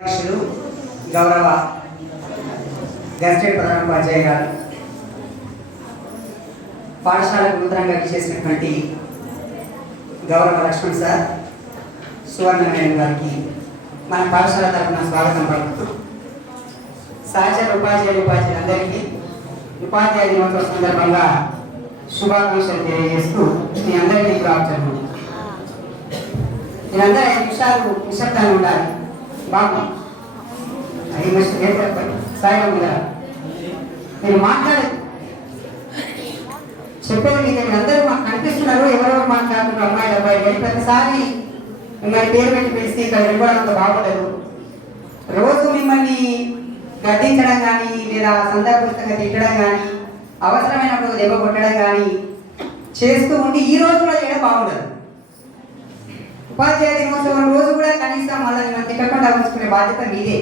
అధ్యక్షులు గౌరవ గజెట్ ప్రధాన ఉపాధ్యాయ గారు పాఠశాలకు నూతనంగా చేసినటువంటి గౌరవ లక్ష్మణ్ సార్ సువర్ణమేణ గారికి మన పాఠశాల తరఫున స్వాగతం పలుకుతూ సహచర ఉపాధ్యాయులు ఉపాధ్యాయులందరికీ ఉపాధ్యాయ దినోత్సవ సందర్భంగా శుభాకాంక్షలు తెలియజేస్తూ మీ అందరికీ ప్రాప్తం మీరందరూ ఐదు నిమిషాలు నిశ్శబ్దంగా ఉండాలి. బాగుంది ఐదు నిమిషాలు సాయం గారు మీరు మాట్లాడదు చెప్పేది మీరు అందరూ మాకు కనిపిస్తున్నారు ఎవరెవరు మాట్లాడుతున్నారు అమ్మాయిలు అబ్బాయిలు. ప్రతిసారి మిమ్మల్ని పేరు పెట్టి పిలిస్తే ఇక్కడ వెళ్ళడం అంత బాగోలేదు రోజు మిమ్మల్ని గద్దించడం కానీ లేదా సందర్భంగా తిట్టడం కానీ అవసరమైనప్పుడు దెబ్బ కొట్టడం కానీ చేస్తూ ఉండి ఈ రోజు కూడా చేయడం బాగుండదు. ఉపాధ్యాయ దినోత్సవం రోజు కూడా కనీసం వాళ్ళని నేను తిట్టకుండా ఉంచుకునే బాధ్యత మీదే.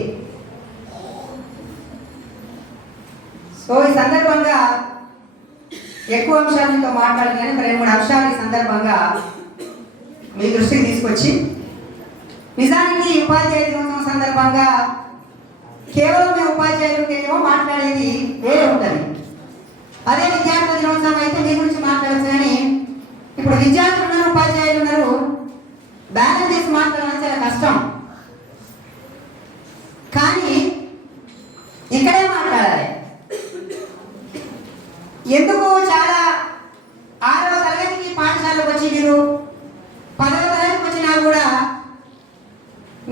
సో ఈ సందర్భంగా ఎక్కువ అంశాలతో మీతో మాట్లాడాలి కానీ మరి మూడు అంశాలు ఈ సందర్భంగా మీ దృష్టికి తీసుకొచ్చి నిజానికి ఉపాధ్యాయ దినోత్సవం సందర్భంగా కేవలం మేము ఉపాధ్యాయులకేమో మాట్లాడేది వేరే ఉంటుంది. అదే విద్యార్థుల దినోత్సవం అయితే మీ గురించి మాట్లాడచ్చు కానీ ఇప్పుడు విద్యార్థులు ఉన్నారు ఉపాధ్యాయులు ఉన్నారు బ్యాలెన్స్ చేసి మాట్లాడడం చాలా కష్టం. కానీ ఇక్కడే మాట్లాడాలి. ఎందుకు చాలా ఆరవ తరగతికి పాఠశాలకు వచ్చి మీరు పదవ తరగతికి వచ్చినా కూడా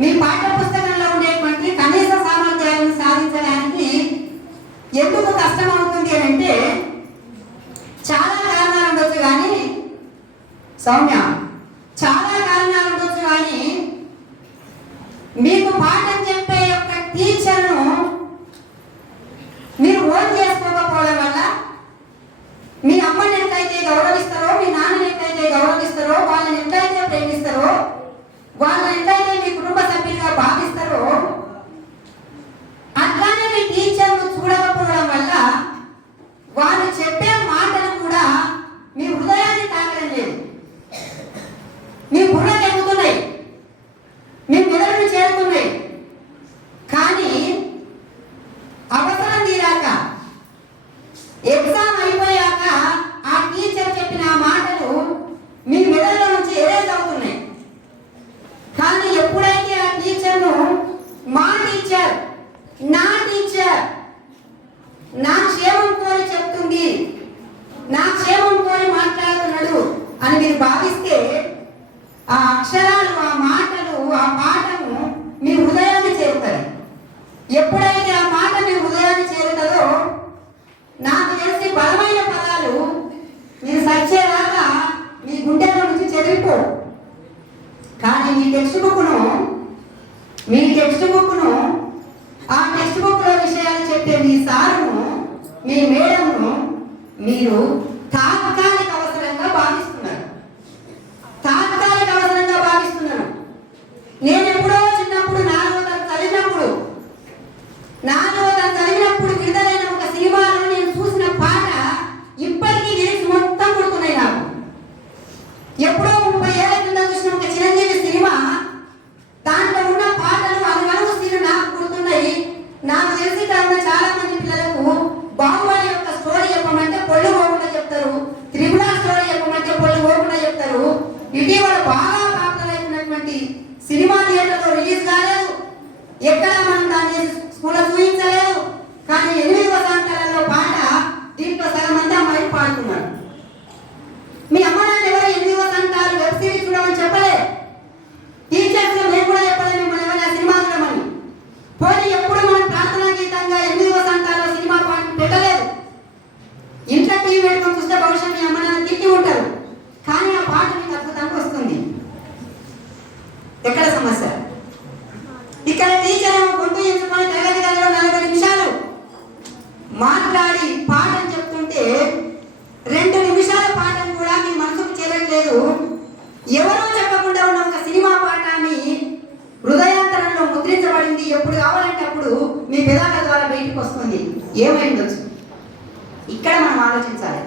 మీ పాఠ్య పుస్తకంలో ఉండేటువంటి కనీస సామర్థ్యాలను సాధించడానికి ఎందుకు కష్టం అవుతుంది అని అంటే చాలా కారణాలు ఉండొచ్చు కానీ సౌమ్య చాలా కారణాలు ఉండొచ్చు కానీ మీకు పాఠం చెప్పే యొక్క టీచర్ను మీరు ఓన్ చేసుకోకపోవడం వల్ల మీ అమ్మని ఎంతైతే గౌరవిస్తారో మీ నాన్నని ఎంతైతే గౌరవిస్తారో వాళ్ళని ఎంతైతే ప్రేమిస్తారో వాళ్ళని ఎంతైతే మీ కుటుంబ సభ్యులుగా భావిస్తారో అట్లానే మీ టీచర్ను చూడకపోవడం వల్ల వాళ్ళు చెప్పే మాటలు కూడా మీ హృదయాన్ని తాకడం లేదు మీ బుర్ర తెగుతున్నాయి మీ మెదడును చేరుతున్నాయి కానీ అవసరం తీరాక ఎగ్జామ్ అయిపోయాక ఆ టీచర్ చెప్పిన ఆ మాటలు మీ మెదడులో నుంచి ఎరేజ్ అవుతున్నాయి కానీ ఎప్పుడైతే ఆ టీచర్ను మా టీచర్ నా టీచర్ నా క్షేమం కోరి చెప్తుంది. నా క్షేమం కోరి మాట్లాడుతున్నాడు అని మీరు భావిస్తే ఆ అక్షరాలు ఆ మాటలు ఆ పాఠము మీ హృదయాన్ని చేరుతాయి. ఎప్పుడైతే ఆ మాట మీ హృదయాన్ని చేరుతుందో నాకు తెలిసి బలమైన పదాలు మీరు సచ్చేలాగా మీ గుండెలో నుంచి చెదిరిపో కానీ మీ టెక్స్ట్ బుక్ను మీ టెక్స్ట్ బుక్ను ఆ టెక్స్ట్ బుక్లో విషయాలు చెప్పే మీ సారును మీ మేడంను మీరు తాత్కాలిక అవసరంగా భావిస్తున్నారు. తాత్కాలిక అవసరంగా భావిస్తున్నారు. నేను ఎప్పుడో చిన్నప్పుడు నాలుగో తరగతి చదివినప్పుడు నాలుగో తరగతి చదివినప్పుడు విడుదలైన ఒక సినిమాలో నేను చూసిన పాట ఇప్పటికీ లిరిక్స్ మొత్తం గుర్తున్నాయి నాకు ఎప్పుడో ముప్పై ఏళ్ళ కింద చూసిన ఒక చిరంజీవి సినిమా దాంట్లో ఉన్న పాటలు అనుగణు సీను నాకు గుర్తున్నాయి నాకు తెలిసి కాకుండా చాలా మంది పిల్లలకు బాహుబలి యొక్క స్టోరీ చెప్పమంటే పొళ్ళు పోకుండా చెప్తారు త్రిపుర స్టోరీ చెప్పమంటే పొళ్ళు పోకుండా చెప్తారు ఇటీవల బాగా పాపులర్ అయినటువంటి సినిమా థియేటర్లో రిలీజ్ కాలేదు ఎక్కడ మనం దాన్ని స్కూల్లో చూపించలేదు కానీ ఎనిమిది వసంతాలలో పాట దీంట్లో సగం మంది అమ్మాయిలు పాడుతున్నారు మీ అమ్మ నాన్న ఎవరు ఎనిమిది వసంతాలు వెబ్ సిరీస్ చూడమని చెప్పలే టీచర్స్ మేము కూడా చెప్పలేదు మిమ్మల్ని ఎవరైనా సినిమా చూడమని పోనీ ఎప్పుడు మనం ప్రార్థనా గీతంగా ఎనిమిది వసంతాల్లో సినిమా పాట పెట్టలేదు ఇంట్లో టీవీ పెట్టుకొని చూస్తే బహుశా మీ అమ్మ నాన్న తిట్టి ఉంటారు కానీ ఆ పాట మీకు అద్భుతంగా వస్తుంది ఎక్కడ సమస్య ఇక్కడ టీచర్ ఏమో గొంతు ఎంచుకొని తరగతి గదిలో నలభై నిమిషాలు మాట్లాడి పాఠం చెప్తుంటే రెండు నిమిషాల పాఠం కూడా మీ మనసుకు చేరట్లేదు ఎవరో చెప్పకుండా ఉన్న ఒక సినిమా పాఠాన్ని హృదయాంతరంలో ముద్రించబడింది ఎప్పుడు కావాలంటే అప్పుడు మీ పెదాల ద్వారా బయటికి ఏమైందో ఇక్కడ మనం ఆలోచించాలి.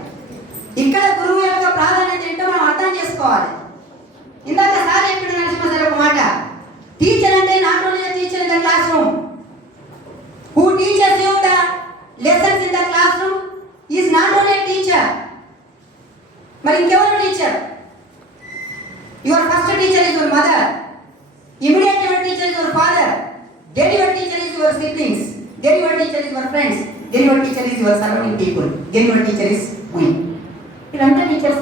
is works among people, then your teacher is going. If teacher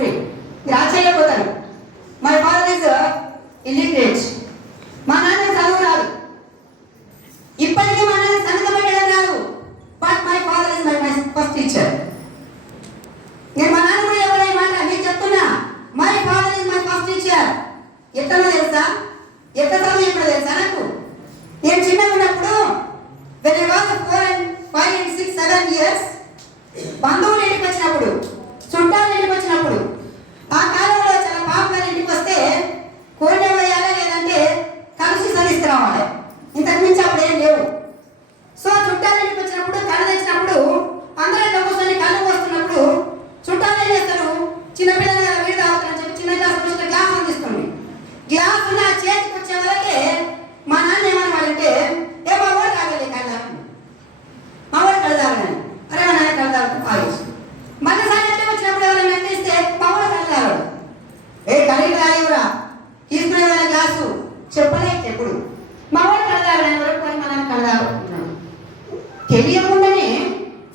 తెలియకుండానే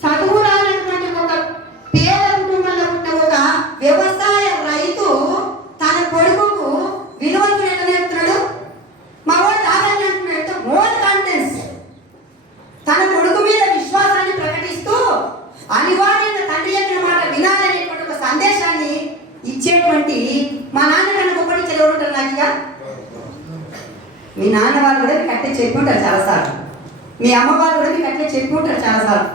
చదువు రానటువంటి ఒక పేద కుటుంబంలో ఉన్న ఒక వ్యవసాయ రైతు తన కొడుకుకు విలువలు ఎట్లా మా వాళ్ళు తాగని మోర్ కాన్ఫిడెన్స్ తన కొడుకు మీద విశ్వాసాన్ని ప్రకటిస్తూ అనివార్యంగా తండ్రి చెప్పిన మాట వినాలనేటువంటి ఒక సందేశాన్ని ఇచ్చేటువంటి మా నాన్న కన్నా ఒకటి చెలవడుంటారు నాకు మీ నాన్న వాళ్ళు కూడా మీకు అట్టే చెప్పి ఉంటారు చాలాసార్లు. మీ అమ్మవారు కూడా మీకు అట్లే చెప్పి ఉంటారు చాలాసార్లు.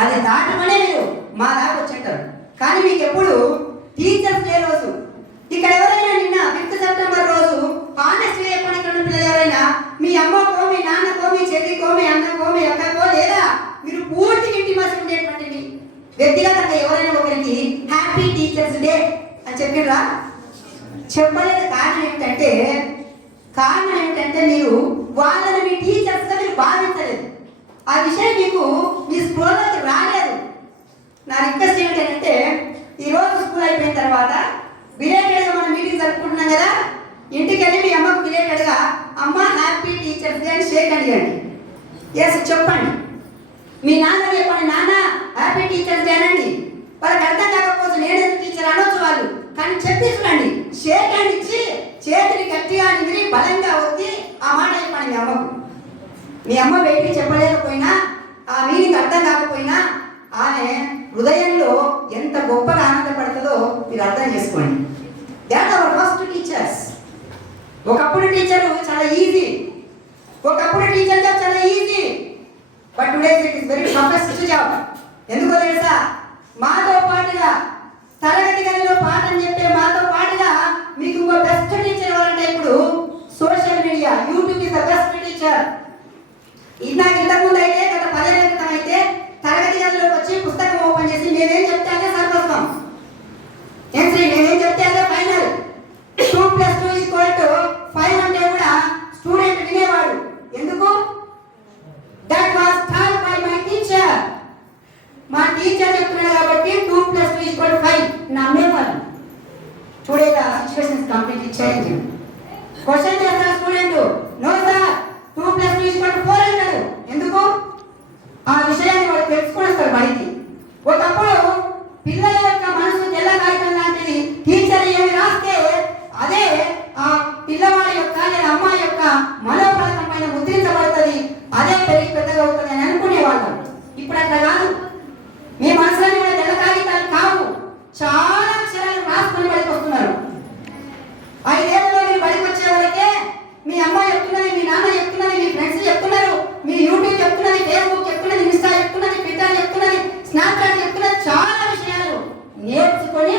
అది దాటమనే మీరు మా దాకా వచ్చుంటారు కానీ మీకు ఎప్పుడు టీచర్స్ డే రోజు ఇక్కడ ఎవరైనా నిన్న ఫిఫ్త్ సెప్టెంబర్ రోజు ఆనెస్ట్ చెప్పండి ఇక్కడ పిల్లలు ఎవరైనా మీ అమ్మకో మీ నాన్నకో మీ చెల్లికో మీ అన్నకో మీ అక్కకో లేదా మీరు పూర్తి ఇంటిమసి ఉండేటువంటి వ్యక్తిగతంగా ఎవరైనా ఒకరికి హ్యాపీ టీచర్స్ డే అని చెప్పిర్రా? చెప్పలేదు కారణం ఏంటంటే కారణం ఏంటంటే మీరు వాళ్ళని మీ టీచర్స్గా మీరు భావించలేదు. ఆ విషయం మీకు మీ స్కూల్లోకి రాలేదు. నా రిక్వెస్ట్ ఏంటంటే ఈ రోజు స్కూల్ అయిపోయిన తర్వాత బిలేటెడ్గా మనం మీటింగ్ జరుపుకుంటున్నాం కదా? ఇంటికి వెళ్ళి మీ అమ్మకు బిలేటెడ్గా అమ్మ హ్యాపీ టీచర్స్ డే అని షేక్ అడిగండి ఎస్ చెప్పండి. మీ నాన్న చెప్పండి నాన్న హ్యాపీ టీచర్స్ డే అనండి. వాళ్ళకి అర్థం కాకపోతే నేను టీచర్ అనొచ్చు వాళ్ళు? కానీ చెప్పి చూడండి. షేక్ అండ్ ఇచ్చి చేతిని గట్టిగా నిమిరి బలంగా వచ్చి ఆ మాట చెప్పండి మీ అమ్మకు. మీ అమ్మ వెయిట్ చెప్పలేకపోయినా ఆ మీనింగ్ అర్థం కాకపోయినా ఆమె హృదయంలో ఎంత గొప్పగా ఆనందపడుతుందో మీరు అర్థం చేసుకోండి. దాట్ అవర్ ఫస్ట్ టీచర్స్ ఒకప్పుడు టీచర్ చాలా ఈజీ ఒకప్పుడు టీచర్ జాబ్ చాలా easy but today it is very toughest job ఎందుకో తెలుసా? మాతో పాటుగా తరగతి గదిలో పాఠం చెప్పే మాతో పాటుగా మీకు ఇంకో బెస్ట్ టీచర్ ఎవరంటే ఇప్పుడు social media YouTube is the best teacher ఇందాక ఇంతకుముందు అయితే గత పదేళ్ళ క్రితం అయితే తరగతి గదిలోకి వచ్చి పుస్తకం ఓపెన్ చేసి నేనేం చెప్తే అదే సరిపోతాం ఏం శ్రీ నేనేం చెప్తే అదే final two plus two equal to five అంటే కూడా స్టూడెంట్ వినేవాడు ఎందుకు that was told by my teacher మా టీచర్ చెప్తున్నాడు కాబట్టి two plus two equal to five నమ్మేవాళ్ళు today the situation completely change question చేస్తారు student no sir two plus two equal four అంటాడు ఎందుకు? ఆ విషయాన్ని వాడు తెలుసుకొని వస్తాడు బడికి ఒకప్పుడు పిల్లల యొక్క మనసు తెల్ల కాగితం లాంటిది. టీచర్ ఏమి రాస్తే అదే ఆ పిల్లవాడి యొక్క లేదా అమ్మాయి యొక్క మనోఫలకం పైన ముద్రించబడుతుంది. అదే పెరిగి పెద్దగా అవుతుంది అని అనుకునేవాళ్ళం. ఇప్పుడు అట్లా కాదు. మీ మనసులో కూడా తెల్ల కాగితాలు కావు. చాలా అక్షరాలు రాసుకొని బడికి వస్తున్నారు ఐదేళ్ళలో మీరు బడికి వచ్చే వరకే మీ అమ్మ చెప్తున్నది మీ నాన్న చెప్తున్నది మీ ఫ్రెండ్స్ చెప్తున్నారు మీ యూట్యూబ్ చెప్తున్నది ఫేస్బుక్ చెప్తున్నది ఇన్స్టా చెప్తున్నది ట్విట్టర్ చెప్తున్నది స్నాప్చాట్ చెప్తున్నది చాలా విషయాలు నేర్చుకొని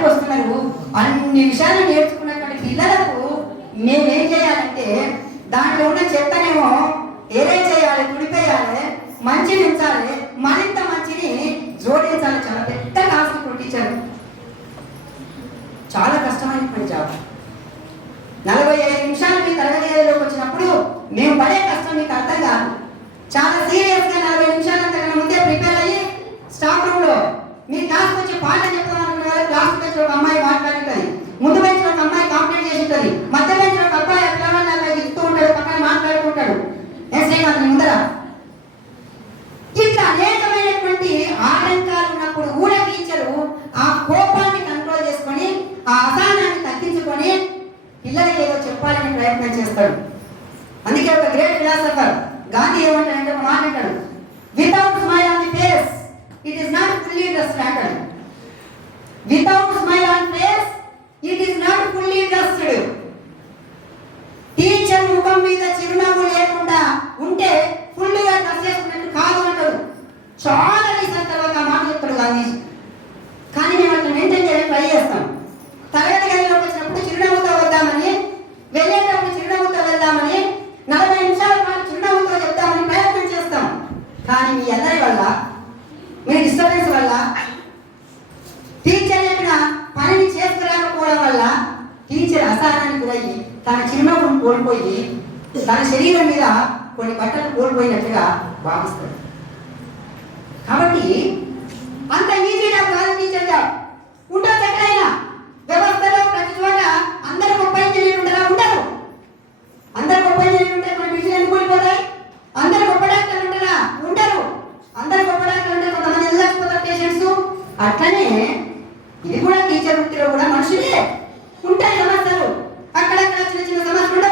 బడికి వస్తున్నారు. అన్ని విషయాలు నేర్చుకున్నటువంటి పిల్లలకు మేమేం చేయాలంటే దాంట్లో ఉన్న చెత్తనేమో ఏరే చేయాలి తుడిపేయాలి మంచిని ఉంచాలి మరింత మంచిని జోడించాలి చాలా పెద్ద కాస్త టీచర్ చాలా కష్టమైన పని జాబ్ నలభై ఐదు నిమిషాలు మీ తరగతిలోకి వచ్చినప్పుడు మేము పడే కష్టం మీకు అర్థం కాదు. చాలా సీరియస్గా నలభై నిమిషాలు అంతకన్నా ముందే ప్రిపేర్ అయ్యి స్టాఫ్ రూమ్లో మీ క్లాస్కి వచ్చి పాట చెప్తామని క్లాస్ బెంచ్ ఒక అమ్మాయి మాట్లాడుతుంది ముందు బెంచ్ ఒక అమ్మాయి కంప్లైంట్ చేసి ఉంటుంది మధ్య బెంచ్ ఒక అబ్బాయి ఆ ఇస్తూ ఉంటాడు పక్కన మాట్లాడుకుంటాడు ఎస్ఐ చెప్తాను ముందర? ఇట్లా అనేకమైనటువంటి ఆటంకాలు ఉన్నప్పుడు ఊరే టీచరు ఆ కోపాన్ని కంట్రోల్ చేసుకొని ఆ అసహనాన్ని తగ్గించుకొని పిల్లలకి ఏదో చెప్పాలని ప్రయత్నం చేస్తాడు. అందుకే ఒక గ్రేట్ ఫిలాసఫర్ గాంధీ ఏమంటాడంటే ఒక మాట అంటాడు without smile on the face it is not fully dressed అంటాడు without smile on face it is not fully dressed teacher ముఖం మీద చిరునవ్వు లేకుండా ఉంటే ఫుల్గా డ్రెస్ చేసుకున్నట్టు కాదు అంటాడు చాలా రీసెంట్ తర్వాత ఆ మాట చెప్తాడు గాంధీజీ కానీ మేము అట్లా మెయింటైన్ చేయడానికి ట్రై చేస్తాం తరగతి గదిలోకి వచ్చినప్పుడు చిరునవ్వుతో వద్దామని వెళ్ళేటప్పుడు చిరునవ్వుతో వెళ్దామని నలభై నిమిషాల పాటు చిరునవ్వుతో చెప్తామని ప్రయత్నం చేస్తాం కానీ మీ అందరి వల్ల మీ డిస్టర్బెన్స్ వల్ల టీచర్ చెప్పిన పనిని చేసుకురాకపోవడం వల్ల టీచర్ అసహనానికి గురయ్యి తన చిరునవ్వును కోల్పోయి తన శరీరం మీద కొన్ని బట్టలు కోల్పోయినట్టుగా భావిస్తాడు. కాబట్టి అంత ఈజీగా కాదు టీచర్ జాబ్ ఎక్కడైనా. వ్యవస్థలో ప్రతి చోట అందరు గొప్ప ఇంజనీర్లు ఉండరా ఉండరు. అందరు గొప్ప ఇంజనీర్లు ఉంటే మన బిడ్డలు ఎందుకు కోల్పోతాయి? అందరు గొప్ప డాక్టర్లు ఉండరా ఉండరు. అందరు గొప్ప డాక్టర్లు ఉంటే కొంతమంది వెళ్ళకపోతారు పేషెంట్స్ అట్లనే ఇది కూడా టీచర్ వృత్తిలో కూడా మనుషులే. ఉంటాయి కదా అక్కడక్కడ చిన్న